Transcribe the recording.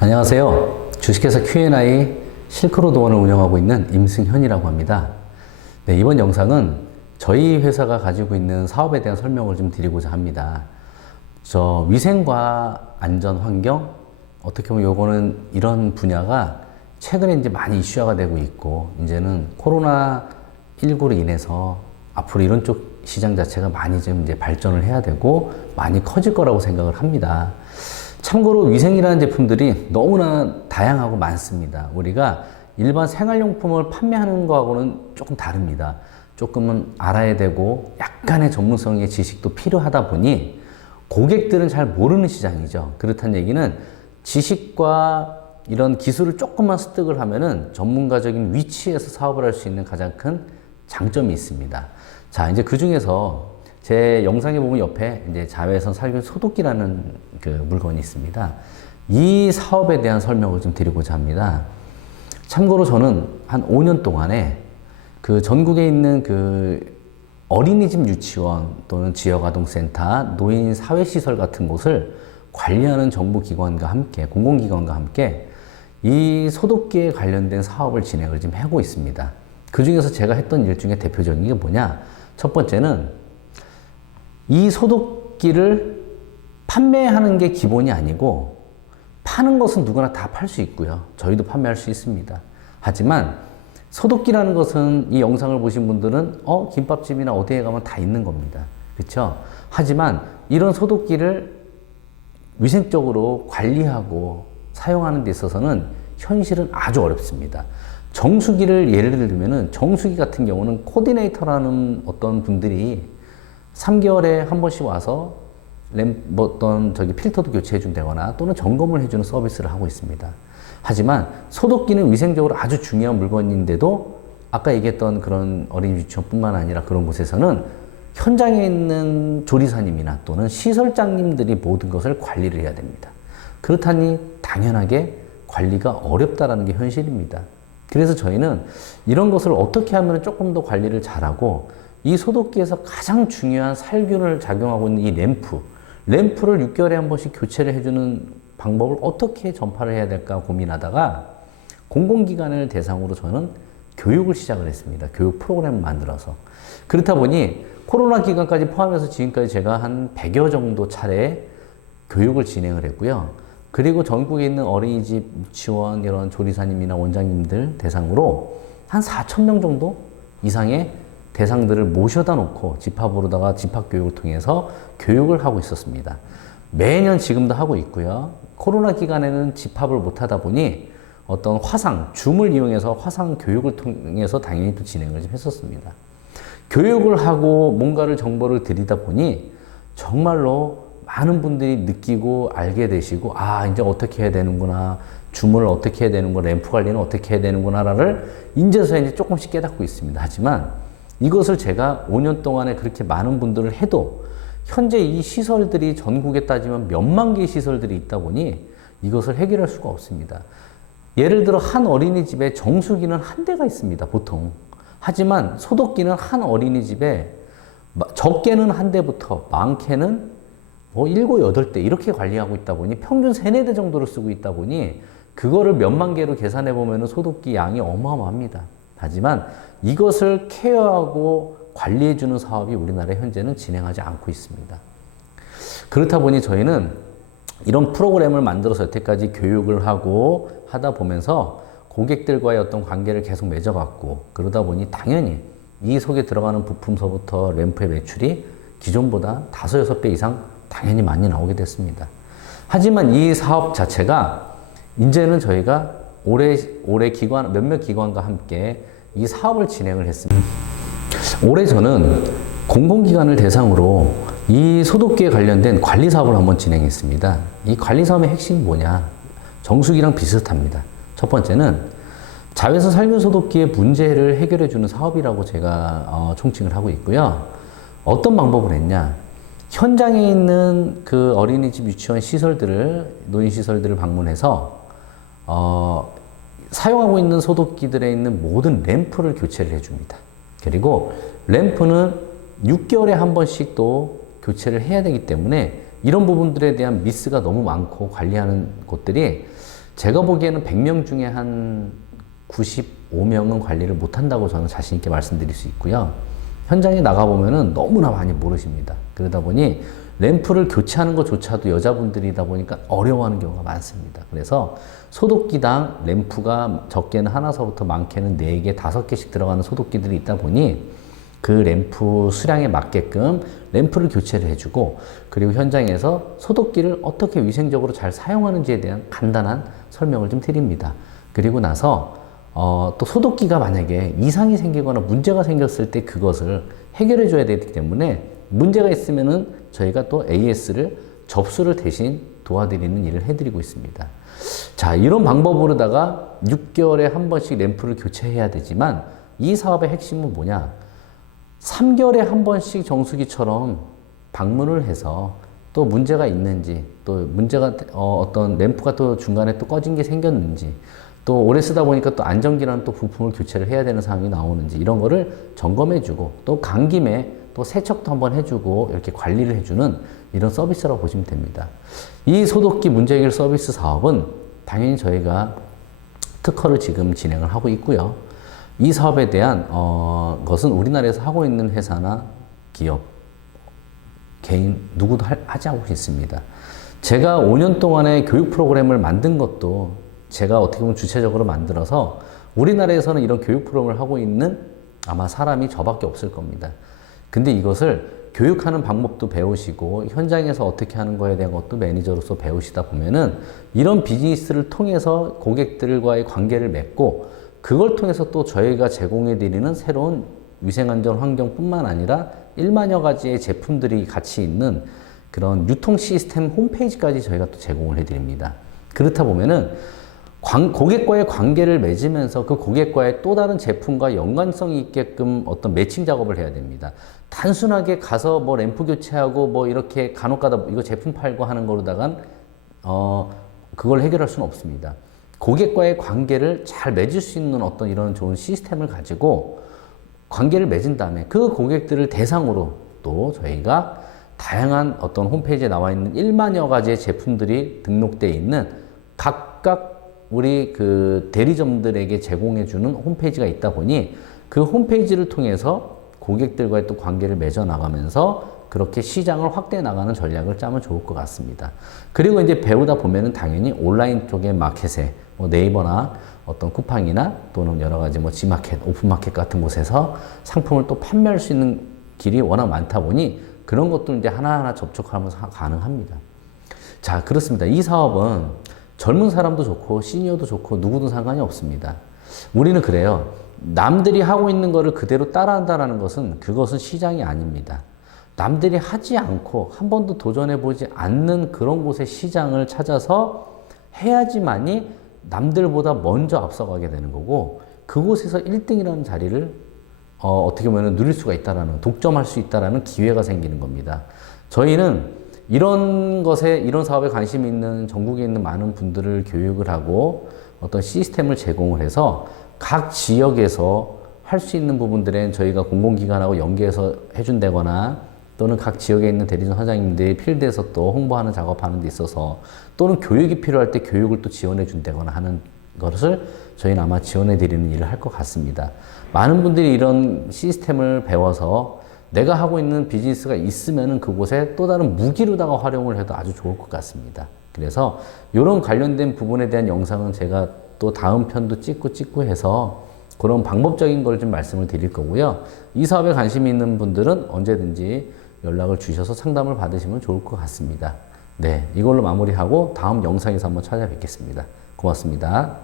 안녕하세요. 주식회사 Q&A 실크로드원을 운영하고 있는 임승현이라고 합니다. 네, 이번 영상은 저희 회사가 가지고 있는 사업에 대한 설명을 좀 드리고자 합니다. 위생과 안전 환경, 어떻게 보면 요거는 이런 분야가 최근에 이제 많이 이슈화가 되고 있고, 이제는 코로나19로 인해서 앞으로 이런 쪽 시장 자체가 많이 좀 이제 발전을 해야 되고 많이 커질 거라고 생각을 합니다. 참고로 위생이라는 제품들이 너무나 다양하고 많습니다. 우리가 일반 생활용품을 판매하는 거하고는 조금 다릅니다. 조금은 알아야 되고 약간의 전문성의 지식도 필요하다 보니 고객들은 잘 모르는 시장이죠. 그렇다는 얘기는 지식과 이런 기술을 조금만 습득을 하면은 전문가적인 위치에서 사업을 할 수 있는 가장 큰 장점이 있습니다. 자, 이제 그 중에서 제 영상에 보면 옆에 이제 자외선 살균 소독기라는 그 물건이 있습니다. 이 사업에 대한 설명을 좀 드리고자 합니다. 참고로 저는 한 5년 동안에 그 전국에 있는 그 어린이집 유치원 또는 지역아동센터, 노인 사회시설 같은 곳을 관리하는 정부기관과 함께, 공공기관과 함께 이 소독기에 관련된 사업을 진행을 지금 하고 있습니다. 그 중에서 제가 했던 일 중에 대표적인 게 뭐냐? 첫 번째는 이 소독기를 판매하는 게 기본이 아니고 파는 것은 누구나 다 팔 수 있고요. 저희도 판매할 수 있습니다. 하지만 소독기라는 것은 이 영상을 보신 분들은 김밥집이나 어디에 가면 다 있는 겁니다. 그렇죠? 하지만 이런 소독기를 위생적으로 관리하고 사용하는 데 있어서는 현실은 아주 어렵습니다. 정수기를 예를 들면은 정수기 같은 경우는 코디네이터라는 어떤 분들이 3개월에 한 번씩 와서 필터도 교체해 준다거나 또는 점검을 해주는 서비스를 하고 있습니다. 하지만 소독기는 위생적으로 아주 중요한 물건인데도 아까 얘기했던 그런 어린이 유치원뿐만 아니라 그런 곳에서는 현장에 있는 조리사님이나 또는 시설장님들이 모든 것을 관리를 해야 됩니다. 그렇다니 당연하게 관리가 어렵다라는 게 현실입니다. 그래서 저희는 이런 것을 어떻게 하면 조금 더 관리를 잘하고 이 소독기에서 가장 중요한 살균을 작용하고 있는 이 램프를 6개월에 한 번씩 교체를 해주는 방법을 어떻게 전파를 해야 될까 고민하다가 공공기관을 대상으로 저는 교육을 시작을 했습니다. 교육 프로그램을 만들어서. 그렇다 보니 코로나 기간까지 포함해서 지금까지 제가 한 100여 정도 차례 교육을 진행을 했고요. 그리고 전국에 있는 어린이집, 유치원, 이런 조리사님이나 원장님들 대상으로 한 4,000명 정도 이상의 대상들을 모셔다 놓고 집합으로다가 집합교육을 통해서 교육을 하고 있었습니다. 매년 지금도 하고 있고요. 코로나 기간에는 집합을 못 하다 보니 어떤 줌을 이용해서 화상 교육을 통해서 당연히 또 진행을 좀 했었습니다. 교육을 하고 뭔가를 정보를 드리다 보니 정말로 많은 분들이 느끼고 알게 되시고 이제 어떻게 해야 되는구나, 줌을 어떻게 해야 되는구나, 램프 관리는 어떻게 해야 되는구나를 이제서야 이제 조금씩 깨닫고 있습니다. 하지만 이것을 제가 5년 동안에 그렇게 많은 분들을 해도 현재 이 시설들이 전국에 따지면 몇만 개의 시설들이 있다 보니 이것을 해결할 수가 없습니다. 예를 들어 한 어린이집에 정수기는 한 대가 있습니다, 보통. 하지만 소독기는 한 어린이집에 적게는 한 대부터 많게는 7, 8대 이렇게 관리하고 있다 보니 평균 3, 4대 정도를 쓰고 있다 보니 그거를 몇만 개로 계산해 보면 소독기 양이 어마어마합니다. 하지만 이것을 케어하고 관리해주는 사업이 우리나라에 현재는 진행하지 않고 있습니다. 그렇다 보니 저희는 이런 프로그램을 만들어서 여태까지 교육을 하고 하다 보면서 고객들과의 어떤 관계를 계속 맺어갔고 그러다 보니 당연히 이 속에 들어가는 부품서부터 램프의 매출이 기존보다 5, 6배 이상 당연히 많이 나오게 됐습니다. 하지만 이 사업 자체가 이제는 저희가 몇몇 기관과 함께 이 사업을 진행을 했습니다. 올해 저는 공공기관을 대상으로 이 소독기에 관련된 관리 사업을 한번 진행했습니다. 이 관리 사업의 핵심이 뭐냐? 정수기랑 비슷합니다. 첫 번째는 자외선 살균 소독기의 문제를 해결해주는 사업이라고 제가 총칭을 하고 있고요. 어떤 방법을 했냐? 현장에 있는 그 어린이집 유치원 노인시설들을 방문해서 사용하고 있는 소독기들에 있는 모든 램프를 교체를 해줍니다. 그리고 램프는 6개월에 한 번씩 또 교체를 해야 되기 때문에 이런 부분들에 대한 미스가 너무 많고 관리하는 곳들이 제가 보기에는 100명 중에 한 95명은 관리를 못한다고 저는 자신 있게 말씀드릴 수 있고요. 현장에 나가보면은 너무나 많이 모르십니다. 그러다 보니 램프를 교체하는 것조차도 여자분들이다 보니까 어려워하는 경우가 많습니다. 그래서 소독기당 램프가 적게는 하나서부터 많게는 4개, 5개씩 들어가는 소독기들이 있다 보니 그 램프 수량에 맞게끔 램프를 교체를 해주고, 그리고 현장에서 소독기를 어떻게 위생적으로 잘 사용하는지에 대한 간단한 설명을 좀 드립니다. 그리고 나서 또 소독기가 만약에 이상이 생기거나 문제가 생겼을 때 그것을 해결해 줘야 되기 때문에 문제가 있으면은 저희가 또 AS를 접수를 대신 도와드리는 일을 해드리고 있습니다. 자, 이런 방법으로다가 6개월에 한 번씩 램프를 교체해야 되지만 이 사업의 핵심은 뭐냐? 3개월에 한 번씩 정수기처럼 방문을 해서 또 문제가 있는지, 또 문제가 어떤 램프가 또 중간에 또 꺼진 게 생겼는지, 또 오래 쓰다 보니까 또 안전기라는 또 부품을 교체를 해야 되는 상황이 나오는지 이런 거를 점검해주고, 또 간 김에 또 세척도 한번 해주고 이렇게 관리를 해주는 이런 서비스라고 보시면 됩니다. 이 소독기 문제 해결 서비스 사업은 당연히 저희가 특허를 지금 진행을 하고 있고요. 이 사업에 대한 것은 우리나라에서 하고 있는 회사나 기업, 개인 누구도 하지 않고 있습니다. 제가 5년 동안의 교육 프로그램을 만든 것도 제가 어떻게 보면 주체적으로 만들어서 우리나라에서는 이런 교육 프로그램을 하고 있는 아마 사람이 저밖에 없을 겁니다. 근데 이것을 교육하는 방법도 배우시고 현장에서 어떻게 하는 거에 대한 것도 매니저로서 배우시다 보면은 이런 비즈니스를 통해서 고객들과의 관계를 맺고 그걸 통해서 또 저희가 제공해 드리는 새로운 위생안전 환경뿐만 아니라 1만여 가지의 제품들이 같이 있는 그런 유통 시스템 홈페이지까지 저희가 또 제공을 해 드립니다. 그렇다 보면은 고객과의 관계를 맺으면서 그 고객과의 또 다른 제품과 연관성이 있게끔 어떤 매칭 작업을 해야 됩니다. 단순하게 가서 뭐 램프 교체하고 뭐 이렇게 간혹가다 이거 제품 팔고 하는 거로다간 그걸 해결할 수는 없습니다. 고객과의 관계를 잘 맺을 수 있는 어떤 이런 좋은 시스템을 가지고 관계를 맺은 다음에 그 고객들을 대상으로 또 저희가 다양한 어떤 홈페이지에 나와 있는 1만여 가지의 제품들이 등록되어 있는 각각 우리 그 대리점들에게 제공해주는 홈페이지가 있다 보니 그 홈페이지를 통해서 고객들과의 또 관계를 맺어 나가면서 그렇게 시장을 확대해 나가는 전략을 짜면 좋을 것 같습니다. 그리고 이제 배우다 보면은 당연히 온라인 쪽의 마켓에 뭐 네이버나 어떤 쿠팡이나 또는 여러 가지 뭐 지마켓, 오픈마켓 같은 곳에서 상품을 또 판매할 수 있는 길이 워낙 많다 보니 그런 것도 이제 하나하나 접촉하면서 가능합니다. 자, 그렇습니다. 이 사업은 젊은 사람도 좋고 시니어도 좋고 누구든 상관이 없습니다. 우리는 그래요. 남들이 하고 있는 거를 그대로 따라한다는 것은 그것은 시장이 아닙니다. 남들이 하지 않고 한 번도 도전해보지 않는 그런 곳의 시장을 찾아서 해야지만이 남들보다 먼저 앞서가게 되는 거고 그곳에서 1등이라는 자리를 어떻게 보면 누릴 수가 있다라는, 독점할 수 있다라는 기회가 생기는 겁니다. 저희는 이런 것에, 이런 사업에 관심이 있는 전국에 있는 많은 분들을 교육을 하고 어떤 시스템을 제공을 해서 각 지역에서 할 수 있는 부분들엔 저희가 공공기관하고 연계해서 해준다거나 또는 각 지역에 있는 대리점 사장님들이 필드에서 또 홍보하는 작업하는 데 있어서 또는 교육이 필요할 때 교육을 또 지원해 준다거나 하는 것을 저희는 아마 지원해 드리는 일을 할 것 같습니다. 많은 분들이 이런 시스템을 배워서 내가 하고 있는 비즈니스가 있으면은 그곳에 또 다른 무기로다가 활용을 해도 아주 좋을 것 같습니다. 그래서 이런 관련된 부분에 대한 영상은 제가 또 다음 편도 찍고 해서 그런 방법적인 걸 좀 말씀을 드릴 거고요. 이 사업에 관심이 있는 분들은 언제든지 연락을 주셔서 상담을 받으시면 좋을 것 같습니다. 네, 이걸로 마무리하고 다음 영상에서 한번 찾아뵙겠습니다. 고맙습니다.